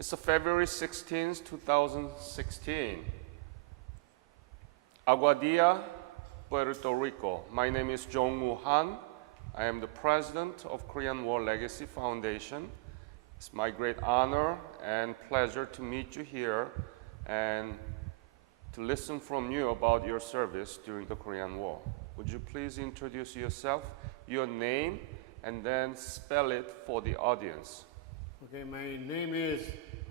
It's February 16th, 2016. Aguadilla, Puerto Rico. My name is Jong-Woo Han. I am the president of Korean War Legacy Foundation. It's my great honor and pleasure to meet you here and to listen from you about your service during the Korean War. Would you please introduce yourself, your name, and then spell it for the audience? Okay, my name is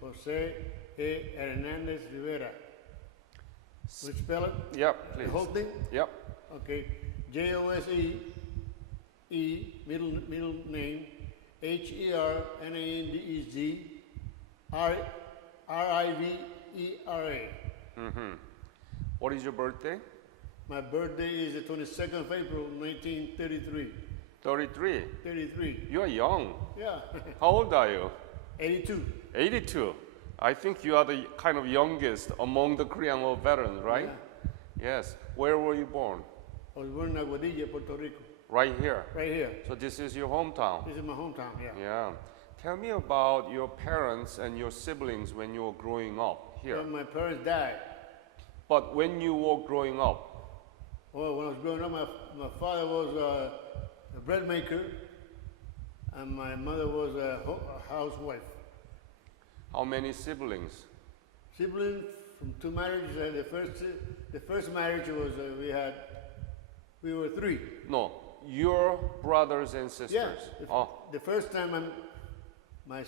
Jose A. Hernandez Rivera. Would you spell it? Yep, please. The whole thing? Yep. Okay. Jose, middle name, Hernandez, Rivera. Mm-hmm. What is your birthday? My birthday is the 22nd of April, 1933. 33. 33. You are young. Yeah. How old are you? 82. 82. I think you are the kind of youngest among the Korean War veterans, right? Yeah. Yes. Where were you born? I was born in Aguadilla, Puerto Rico. Right here. Right here. So this is your hometown. This is my hometown, yeah. Yeah. Tell me about your parents and your siblings when you were growing up here. Well, my parents died. But when you were growing up? Well, when I was growing up, my father was a bread maker, and my mother was a housewife. How many siblings? Siblings from two marriages. The first marriage was we were three. No, your brothers and sisters. Yeah. The first time my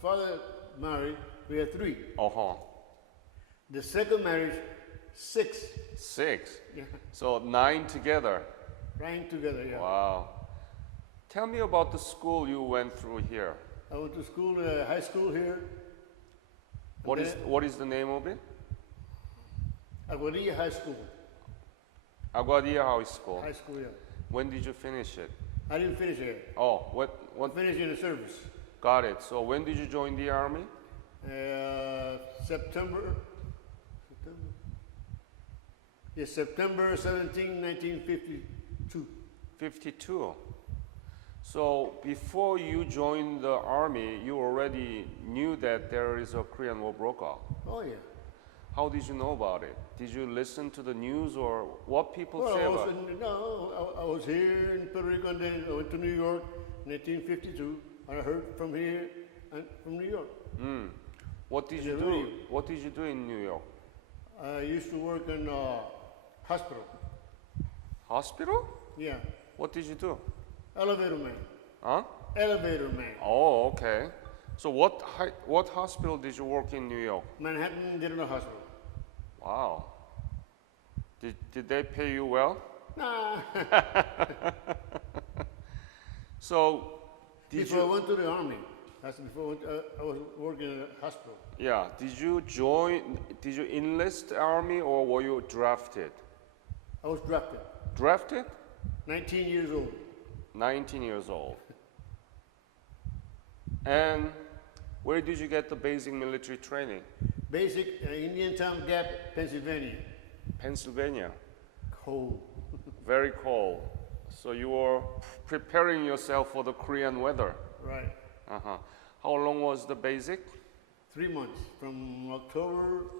father married, we had three. Uh-huh. The second marriage, six. 6. Yeah. So 9 together. 9 together, yeah. Wow. Tell me about the school you went through here. I went to school, high school here. What is the name of it? Aguadilla High School. Aguadilla High School. High school, yeah. When did you finish it? I didn't finish it. Oh, what? Finished in the service. Got it. So when did you join the army? September 17, 1952. 52. So before you joined the army, you already knew that there is a Korean War broke out. Oh, yeah. How did you know about it? Did you listen to the news or what people say about it? I was here in Puerto Rico and then I went to New York in 1952. I heard from here and from New York. Mm. What did you do? What did you do in New York? I used to work in a hospital. Hospital? Yeah. What did you do? Elevator man. Huh? Elevator man. Oh, okay. So what hospital did you work in New York? Manhattan General Hospital. Wow. Did they pay you well? Nah. So before I went to the army. That's before I was working in a hospital. Yeah. Did you enlist the army or were you drafted? I was drafted. Drafted? 19 years old. 19 years old. And where did you get the basic military training? Basic, Indiantown Gap, Pennsylvania. Pennsylvania. Cold. Very cold. So you were preparing yourself for the Korean weather. Right. Uh-huh. How long was the basic? 3 months, from October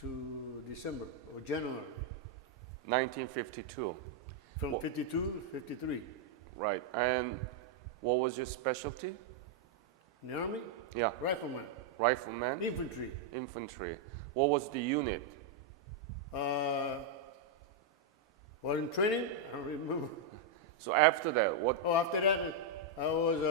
to December or January. 1952. From 52 to 53. Right. And what was your specialty? In the army? Yeah. Rifleman. Rifleman? Infantry. Infantry. What was the unit? While in training, I don't remember. So after that, what? Oh, after that, I was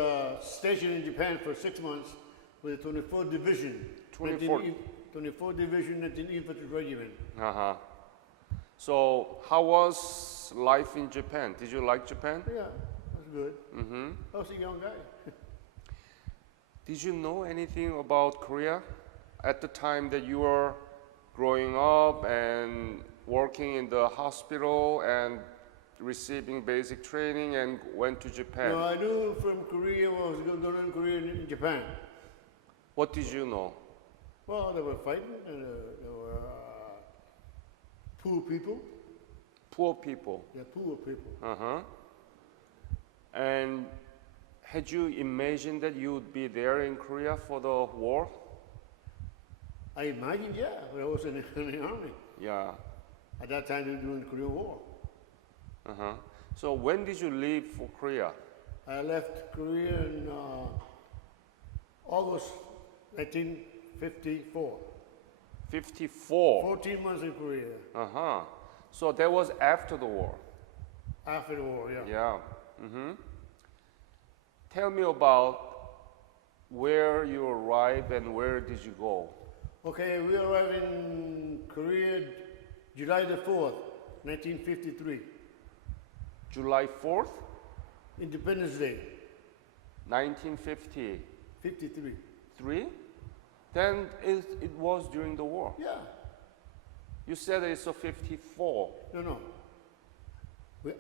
stationed in Japan for 6 months with the 24th Division. 24th Division, 19th Infantry Regiment. Uh-huh. So how was life in Japan? Did you like Japan? Yeah, that's good. Mm-hmm. I was a young guy. Did you know anything about Korea at the time that you were growing up and working in the hospital and receiving basic training and went to Japan? No, I knew from Korea when I was going to Korea in Japan. What did you know? Well, they were fighting and there were poor people. Poor people. Yeah, poor people. Uh-huh. And Had you imagined that you would be there in Korea for the war? I imagine, yeah, when I was in the army. Yeah. At that time, they were doing the Korean War. Uh-huh. So when did you leave for Korea? I left Korea in August 1954. 54. 14 months in Korea. Uh-huh. So that was after the war. After the war, yeah. Yeah. Mm-hmm. Tell me about where you arrived and where did you go? Okay, we arrived in Korea July the 4th, 1953. July 4th, Independence Day, 1953. 53. Then it was during the war. Yeah. You said it's a 54. No.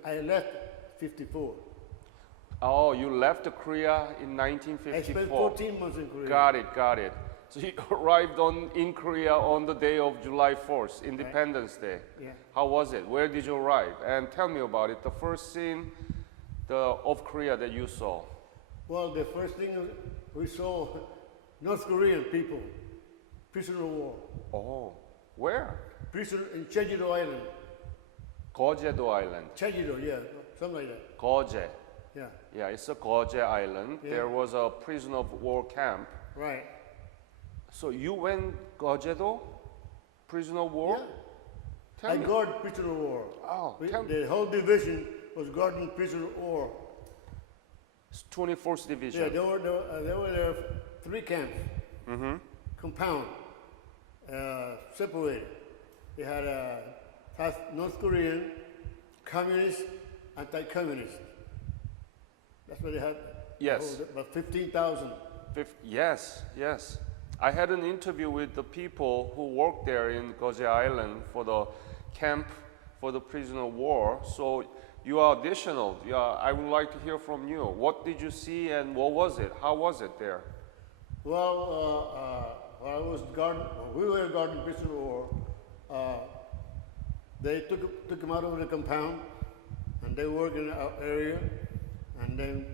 I left 54. Oh, you left Korea in I 1954. spent 14 months in Korea. Got it. So you arrived in Korea on the day of July 4th, Independence Day. Yeah. How was it? Where did you arrive? And tell me about it. The first scene of Korea that you saw. Well, the first thing we saw, North Korean people, prisoner of war. Oh, where? Prisoner in Jeju-do Island. Gojedo Island. Jeju-do, yeah, something like that. Goje. Yeah, Yeah, it's a Goje Island. Yeah. There was a prisoner of war camp. right. So you went Gojedo, prisoner of war? Yeah. Tell I me. guard prisoner of war. Oh, tell me. The whole division was guarding prisoner of war. It's 24th Division. Yeah, there were 3 camps, compound, separated. They had North Korean, communist, anti-communist. That's what they had. Yes. About 15,000. Yes. I had an interview with the people who worked there in Goje Island for the camp for the prisoner of war. So you are additional. Yeah, I would like to hear from you. What did you see and what was it? How was it there? Well, we were guarding prisoner of war. They took him out of the compound, and they worked in our area, and then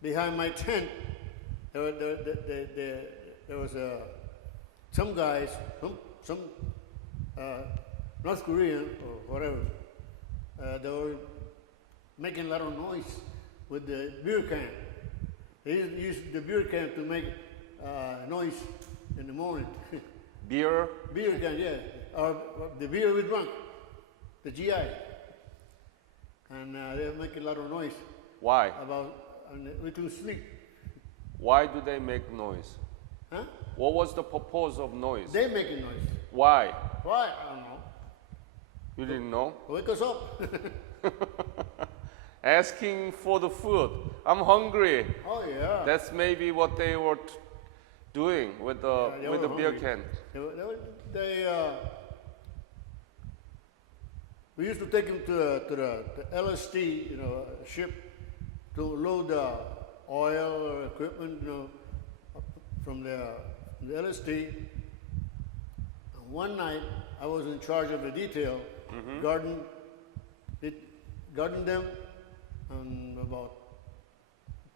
behind my tent, there was some guys, some North Korean or whatever, they were making a lot of noise with the beer can. They used the beer can to make noise in the morning. Beer? Beer can, yeah. Or the beer we drank, the GI. And they make a lot of noise Why? and we couldn't sleep. Why do they make noise? Huh? What was the purpose of noise? They making noise. Why? Why? I don't know. You didn't know? Wake us up. Asking for the food. I'm hungry. Oh yeah. That's maybe what they were doing with the Yeah, they with were the beer hungry. can. We used to take him to the LST, ship to load oil or equipment, from the LST. And one night, I was in charge of the detail, guarding them, and about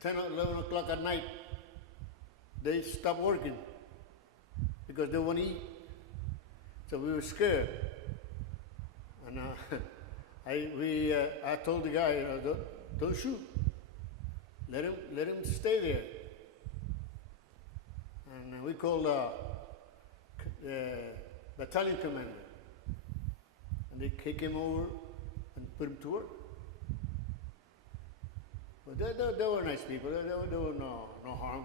10 or 11 o'clock at night, they stopped working because they want to eat. So we were scared. And I told the guy, don't shoot. Let him stay there. And we called the battalion commander. And they came over and put him to work. But they were nice people. There were no harm.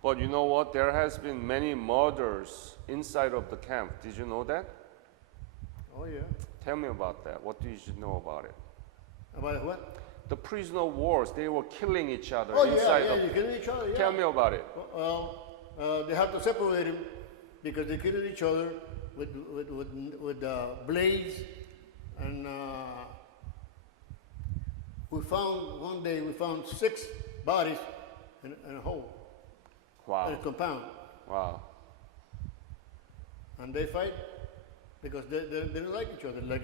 But you know what? There has been many murders inside of the camp. Did you know that? Oh yeah. Tell me about that. What do you should know about it? About what? The prisoner of wars, they were killing each other Oh inside yeah, of. you killing each other. Yeah. Tell me about it. Well, they have to separate him because they killed each other with blades, and one day we found 6 bodies in a hole, in Wow. a compound, Wow. and they fight because they didn't like each other. Like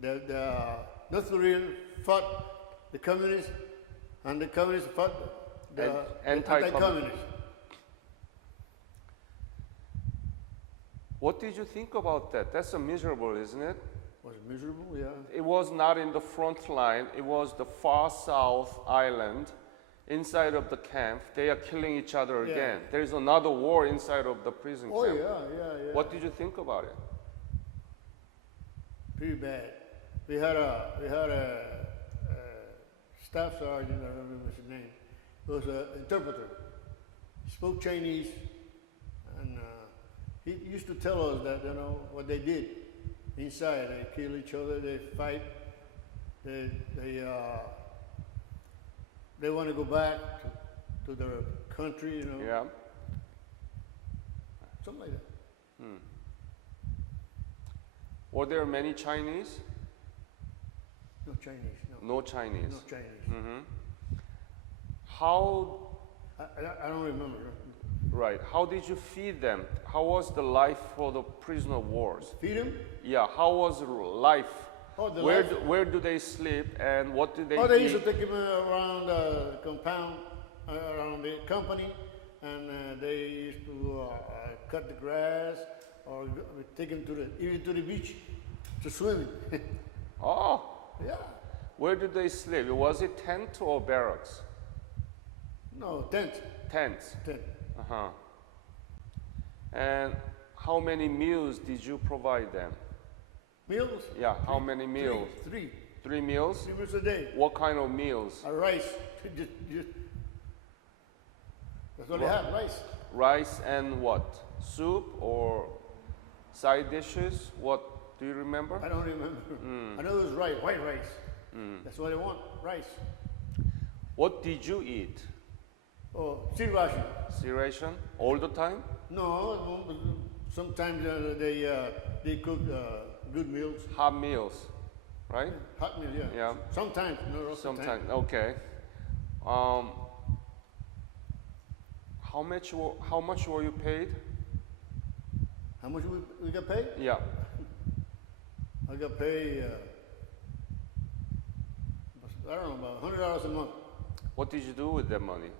the North Koreans fought the communists, and the communists fought the anti-communists. What did you think about that? That's miserable, isn't it? Was it miserable? Yeah. It was not in the front line. It was the far south island inside of the camp. They are killing each other again. There is another war inside of the prison Oh camp. yeah. What did you think about it? Pretty bad. We had a staff sergeant. I don't remember his name. He was an interpreter. He spoke Chinese, and he used to tell us that what they did inside. They kill each other. They fight. They want to go back to their country. Yeah. Something like that. Were there many Chinese? No Chinese. No. No Chinese. No Chinese. How, I don't remember. right, how did you feed them? How was the life for the prisoner of wars? Feed them? Yeah, how was life? Oh, the where life? where do they sleep and what do they Oh, they eat? used to take him around the compound, around the company, and they used to cut the grass or take him even to the beach to swim. Oh, Yeah. where did they sleep? Was it tent or barracks? No, tent. Tents. Tent. Uh-huh. And how many meals did you provide them? Meals? Yeah, how many meals? Three. 3 meals? 3 meals a day. What kind of meals? Rice. That's all they have, rice. Rice and what? Soup or side dishes? What do you remember? I don't remember. I know it was rice, white rice. That's what they want, rice. What did you eat? Oh, sea ration. Sea ration? All the time? No, sometimes they cook good meals. Hot meals, right? Hot meal, yeah. Yeah. Sometimes, no, all the time. Sometimes. Okay. How much were you paid? How much we got paid? Yeah. I got paid, I don't know, about $100 a month. What did you do with that money?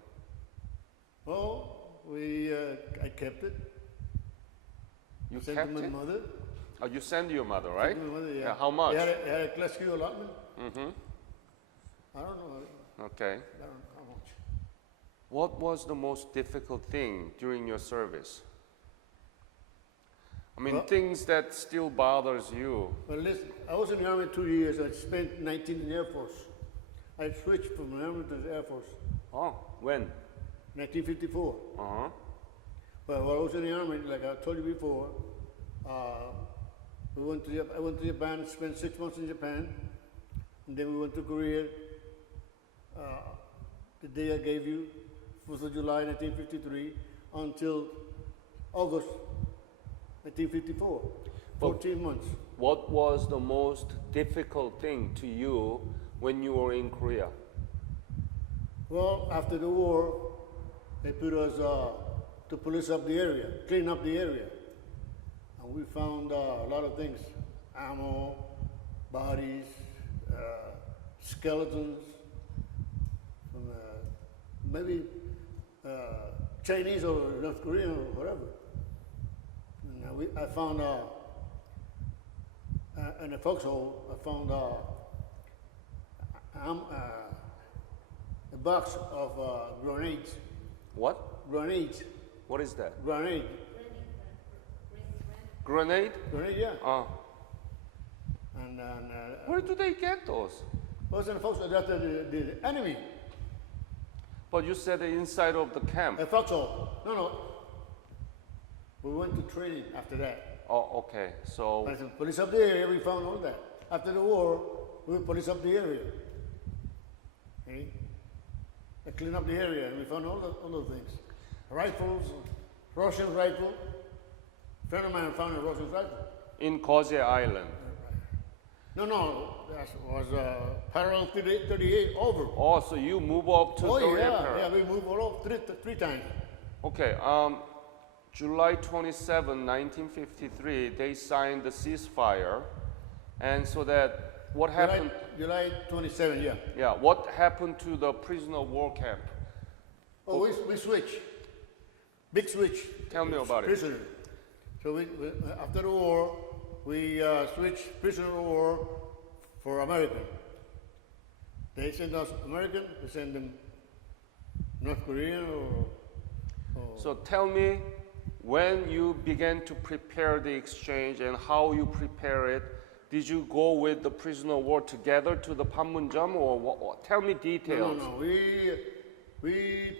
Oh, I kept it. You Sent kept to my it? mother. Oh, you send your mother, right? Sent to my mother, yeah. How much? They had a class Q allotment. Mm-hmm. I don't know. Okay. I don't know how much. What was the most difficult thing during your service? I mean, Well- things that still bothers you. But listen, I was in the Army 2 years. I spent 19 in the Air Force. I switched from the Army to the Air Force, Oh, when? 1954. Uh-huh. But while I was in the Army, like I told you before, I went to Japan, spent 6 months in Japan, and then we went to Korea. The day I gave you, 4th of July 1953, until August 1954, 14 months. What was the most difficult thing to you when you were in Korea? Well, after the war, they put us to police up the area, clean up the area. And we found a lot of things, ammo, bodies, skeletons, from maybe Chinese or North Korean or whatever. And I found in a foxhole, I found a box of grenades. What? Grenades. What is that? Grenade. Grenade? Grenade, yeah. Oh. And Where do they get those? was in a foxhole. That's the enemy. But you said inside of the camp. A foxhole. No. We went to training after that. Oh, okay. So, But the police up the area, we found all that. After the war, we police up the area. Okay? They clean up the area, and we found all those things. Rifles, Russian rifle. A friend of mine found a Russian rifle. in Koze Island. No, that was parallel 38 over. Oh, so you move up to Oh the yeah, we moved all over three times. Okay, July 27, 1953, they signed the ceasefire, and so that what happened? July 27, yeah. Yeah, what happened to the prisoner of war camp? Oh, we switch. Big switch. Tell me about it. Prisoners. So after the war, we switched prisoner of war for American. They send us American, we send them North Korean or So tell me, when you began to prepare the exchange and how you prepare it, did you go with the prisoner of war together to the Panmunjom, or what? Tell me details. No. We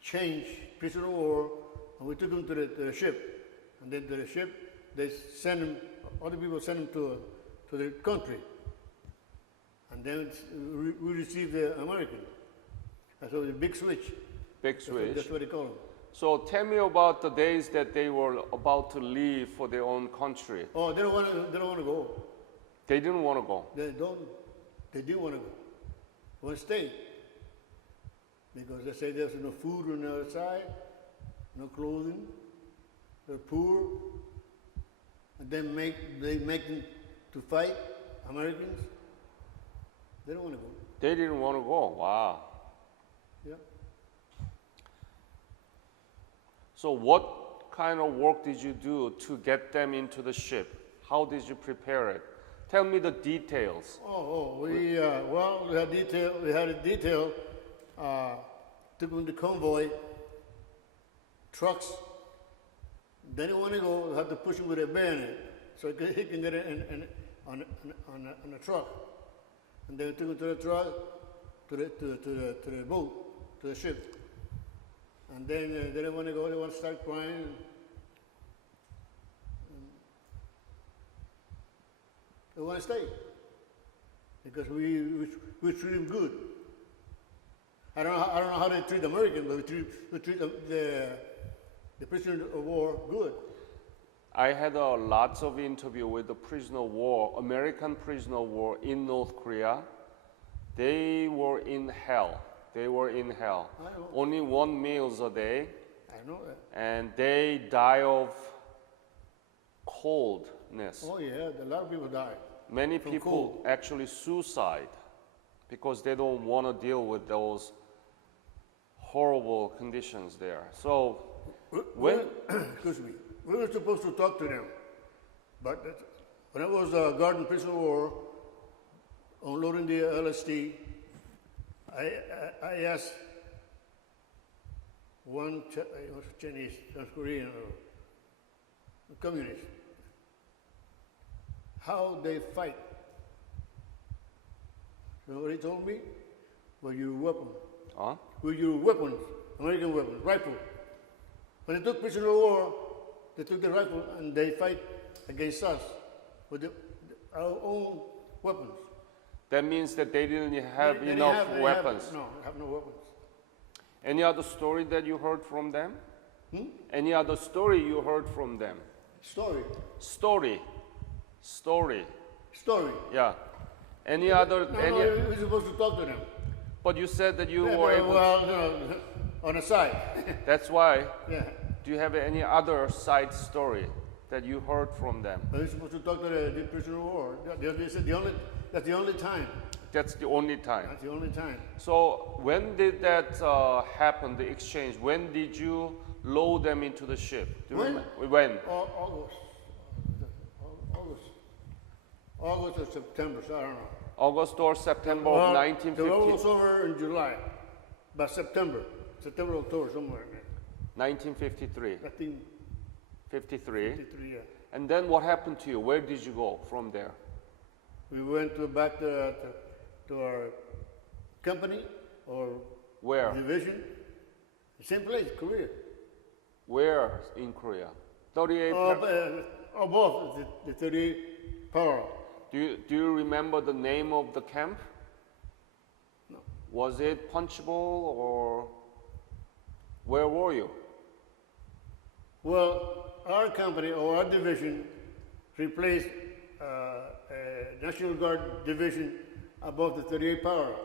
changed prisoner of war and we took them to the ship. And then to the ship, they send them, other people send them to the country. And then we received the American. And so it was a big switch. Big switch. That's what they call them. So tell me about the days that they were about to leave for their own country. Oh, they don't want to go. They didn't want to go. They didn't want to go. They want to stay. Because they say there's no food on the other side, no clothing, they're poor. And they make them to fight, Americans. They don't want to go. They didn't want to go. Wow. Yeah. So what kind of work did you do to get them into the ship? How did you prepare it? Tell me the details. We had a detail. Took them to convoy trucks. They didn't want to go. They had to push them with a bayonet so he can get it on a truck. And they took them to the truck, to the boat, to the ship. And then they didn't want to go. They want to start crying. They want to stay because we treat them good. I don't know how they treat Americans, but we treat the prisoners of war good. I had lots of interview with the prisoner of war, American prisoner of war in North Korea. They were in hell. They were in hell. I know. Only 1 meal a day, I know that. and they die of coldness. Oh yeah, a lot of people died. Many from people cold. actually suicide because they don't want to deal with those horrible conditions there. So when Excuse me, we were supposed to talk to them, but when I was guarding prisoner of war, unloading the LSD, I asked one Chinese, South Korean, or communist, how they fight. You know what he told me? With your weapon. huh? With your weapons, American weapons, rifle. When they took prisoner of war, they took the rifle and they fight against us with our own weapons. That means that they didn't have They enough they weapons. they have no weapons. Any other story that you heard from them? Hmm? Any other story you heard from them? Story. Story. Story. Yeah. Any other? No, any? we're supposed to talk to them. But you said that you Yeah, were able. well, on the side. That's why. Yeah. Do you have any other side story that you heard from them? We're supposed to talk to the prisoner of war. They said that's the only time. That's the only time. That's the only time. So when did that happen, the exchange? When did you load them into the ship? Do you When? remember? When? August or September, so I don't know. August or September of The war 1950, was over in July, but September, October, somewhere in there. 1953. 53. 1953, yeah. And then what happened to you? Where did you go from there? We went back to our company or Where? division. Same place, Korea. Where in Korea? 38. Above the 38 parallel. Do you remember the name of the camp? No. Was it Punchbowl or where were you? Well, our company or our division replaced a National Guard division above the 38 parallel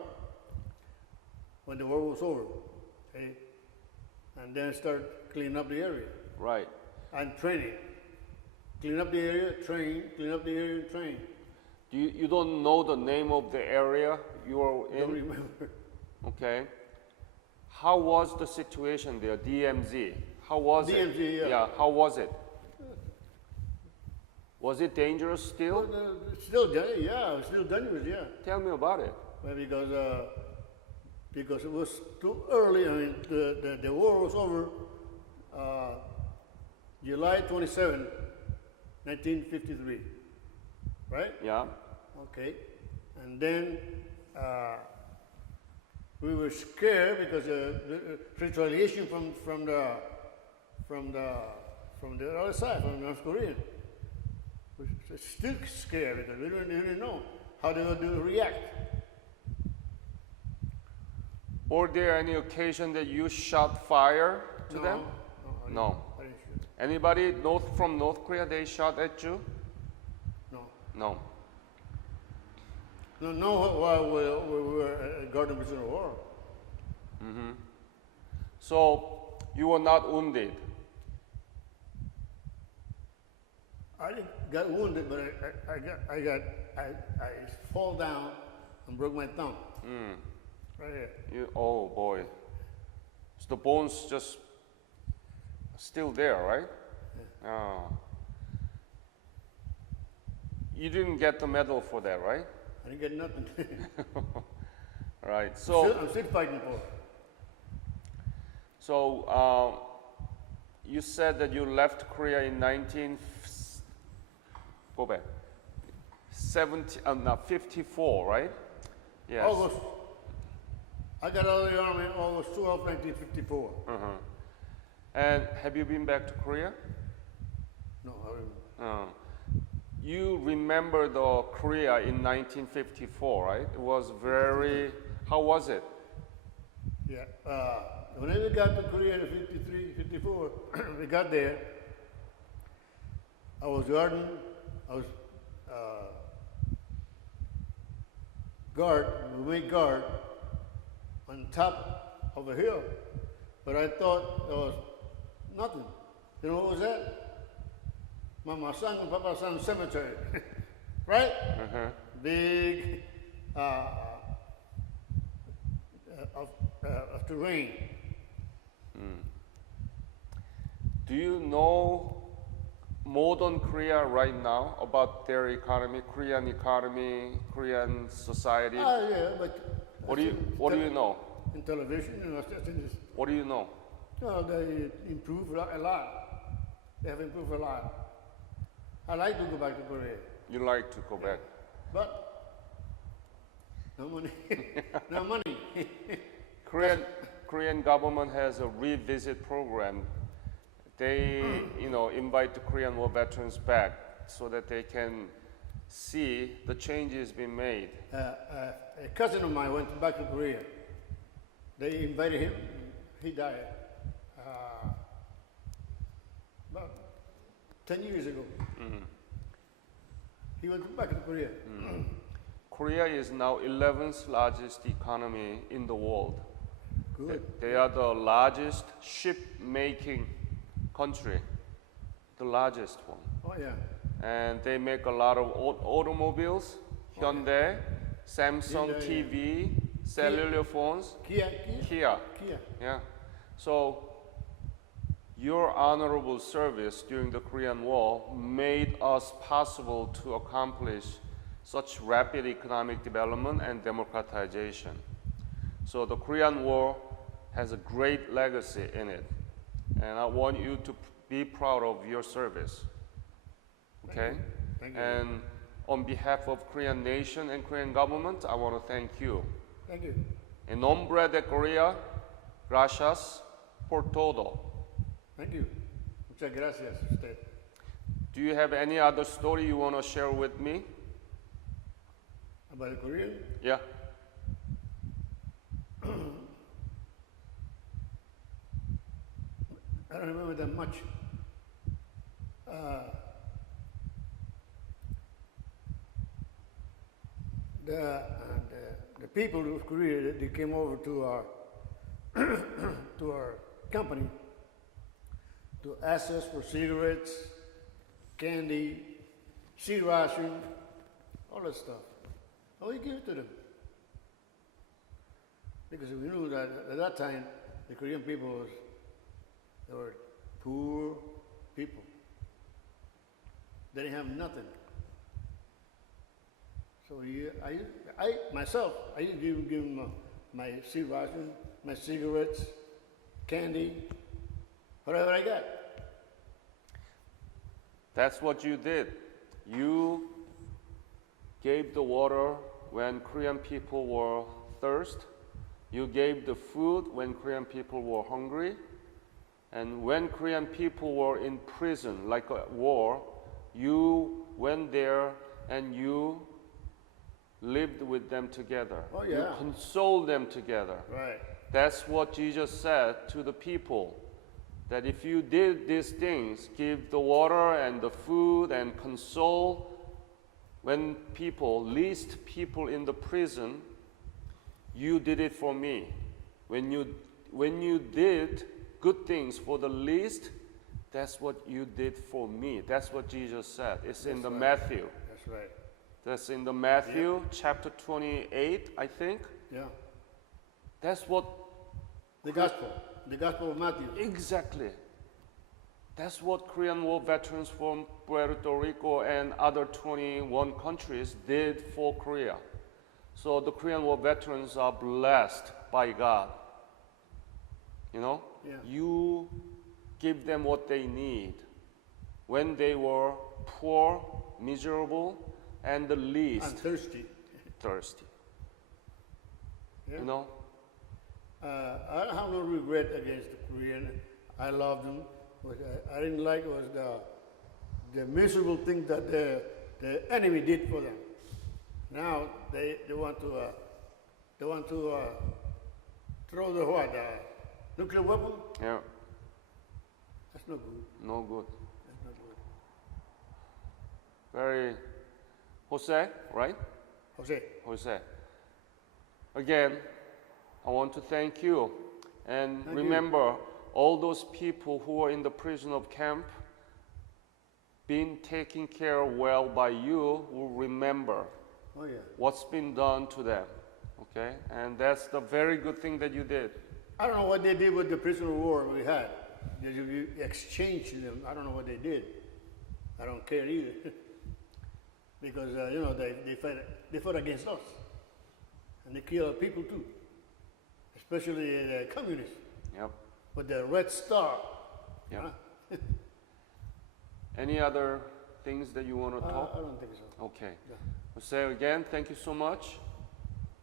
when the war was over. Okay? And then start cleaning up the area Right. and training. Clean up the area, train, clean up the area, and train. You don't know the name of the area you were Don't in? remember. Okay. How was the situation there, DMZ? How was it? DMZ, yeah. Yeah, how was it? Was it dangerous still? Still, yeah, still dangerous, yeah. Tell me about it. Well, because it was too early. I mean, the war was over July 27, 1953, right? Yeah. Okay, and then we were scared because the retaliation from the other side, from North Korea. We were still scared because we didn't know how they would react. Were there any occasion that you shot fire to them? No. I didn't shoot. Anybody from North Korea, they shot at you? No. No. No, while we were guarding prisoner of war. So you were not wounded? I didn't got wounded, but I fall down and broke my thumb. Right here. Oh boy. So the bones just still there, right? Oh. You didn't get the medal for that, right? I didn't get nothing. Right. So I'm still fighting for it. So you said that you left Korea in 54, right? Yes. August. I got out of the army August 12, 1954. And have you been back to Korea? No, I remember. You remember the Korea in 1954, right? It was very. How was it? Yeah. When we got to Korea in 53, 54, we got there. I was guarding. I was guard. We made guard on top of a hill, but I thought there was nothing. You know what was that? Mama San and Papa San cemetery, right? Big of terrain. Do you know modern Korea right now about their economy, Korean society? Yeah, but What do you know? in television, you know, it's, What do you know? well, they improve a lot. They have improved a lot. I like to go back to Korea, You like to go back. but no money. No money. Korean government has a revisit program. They, invite the Korean War veterans back so that they can see the changes being made. A cousin of mine went back to Korea. They invited him. He died about 10 years ago. He went back to Korea. Korea is now 11th largest economy in the world. Good. They are the largest ship-making country, the largest one. Oh yeah. And they make a lot of automobiles, Hyundai, Samsung Hyundai, TV, cellular phones, Kia. Kia. Yeah. So your honorable service during the Korean War made us possible to accomplish such rapid economic development and democratization. So the Korean War has a great legacy in it. And I want you to be proud of your service. Okay? Thank you. And on behalf of Korean nation and Korean government, I want to thank you. Thank you. En nombre de Korea, gracias por todo. Thank you. Muchas gracias a usted. Do you have any other story you want to share with me? About the Korean? Yeah. I don't remember that much. The people of Korea, they came over to our to our company to ask us for cigarettes, candy, sea ration, all that stuff. Oh, we give it to them. Because we knew that at that time, the Korean people they were poor people. They didn't have nothing. So I myself, I used to give them my seed ration, my cigarettes, candy, whatever I got. That's what you did. You gave the water when Korean people were thirsty. You gave the food when Korean people were hungry. And when Korean people were in prison, like a war, you went there and you lived with them together. Oh, yeah. You consoled them together. Right. That's what Jesus said to the people. That if you did these things, give the water and the food and console, when people, least people in the prison, you did it for me. When you did good things for the least, that's what you did for me. That's what Jesus said. It's in the Matthew. That's right. That's in the Matthew chapter 28, I think. Yeah. That's what The gospel of Matthew. exactly. That's what Korean War veterans from Puerto Rico and other 21 countries did for Korea. So the Korean War veterans are blessed by God. You know? Yeah. You give them what they need when they were poor, miserable, and the least I'm thirsty. thirsty. Yeah. You know? I have no regret against the Korean. I love them. What I didn't like was the miserable thing that the enemy did for them. Now they want to throw the what? Nuclear weapon? Yeah. That's not good. No good. That's not good. Very Jose, right? Jose. Again, I want to thank you. And Thank you. remember, all those people who are in the prison of camp, being taken care of well by you, will remember Oh yeah. what's been done to them. Okay? And that's the very good thing that you did. I don't know what they did with the prisoner of war we had. You exchanged them. I don't know what they did. I don't care either. Because you know they fought against us, and they killed people too, especially the communists Yep. with the red star. Yep. Huh? Any other things that you want to talk? I don't think so. Okay. Yeah. Jose, again, thank you so much.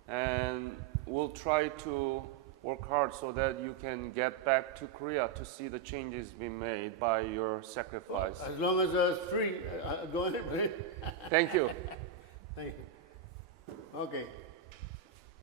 And we'll try to work hard so that you can get back to Korea to see the changes being made by your sacrifice. As long as it's free, go ahead. Thank you. Thank you. Okay.